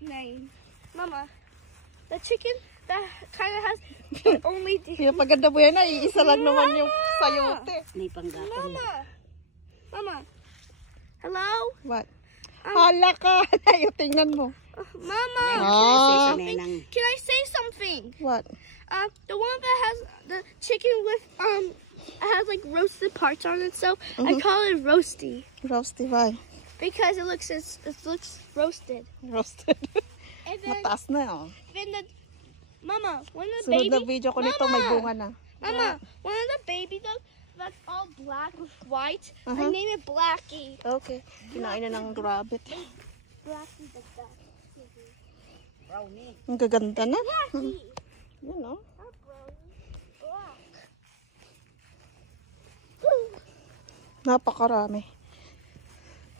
name. Mama, the chicken that kind of has only... Yung paganda po yan ay isa lang naman yung sayote. May panggapon. Mama. Hello? What? Hala ka. Yung tingnan mo. Mama. Can I say something? What? The one that has the chicken with has like roasted parts on it, so I call it roasty. Roasty, why? Because it looks roasted. Roasted. And then, Mataas na oh. Mama, when the Sunod baby, na video ko nito may bunga na. Mama, one of the baby dogs that's all black with white, I name it Blackie. Okay. Kinain na ng rabbit. Blackie the duck. Brownie. Ang gaganda na. Blackie. Yun oh. Not brownie. Black. Napakarami.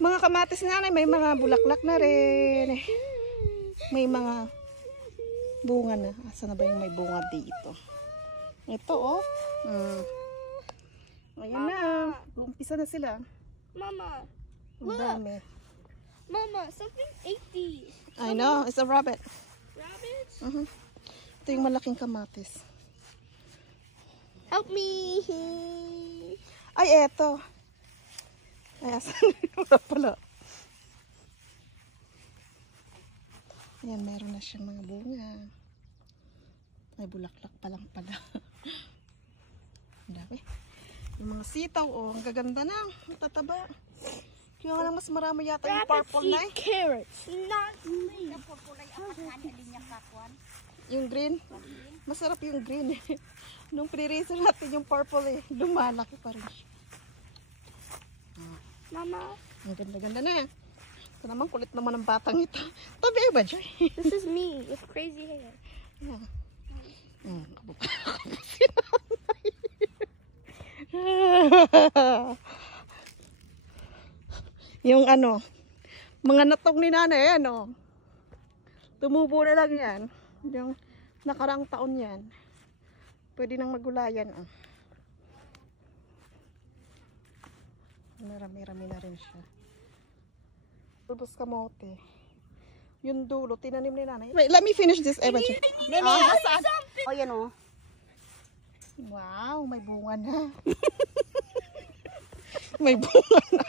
Mga kamatis nga na, may mga bulaklak na rin. May mga bunga na. Asa na ba yung may bunga dito? Ito oh. Ayan na. Umpisa na sila. Mama, Ang dami. Mama, something ate these. I know, it's a rabbit. Rabbits? Ito yung malaking kamatis. Help me. Ay, eto. Ay, asan wala pala. Ayan, meron na siyang mga bunga. Ay, bulaklak pa lang pala. Ang dami. Yung mga sitaw, oh, ang gaganda na. Matataba. Kaya nga lang mas marami yata yung purple na eh. Carrots. Not green. Yung green. Masarap yung green eh. Nung pinirisa natin yung purple eh, lumalaki pa rin siya. Mama, Ang ganda-ganda na. Ito naman, kulit naman ng batang ito. Tabi ba dyan? this is me with crazy hair. Yeah. Yung ano, mga natong ni nanay, ano, tumubo na lang yan. Yung nakarang taon yan. Pwede nang magulayan. Oh. Marami-rami na rin siya. Tulbos kamote. Yung dulo, tinanim ni nanay. Wait, let me finish this, Eva. Oh, yan oh. Wow, may bunga na. May bunga na.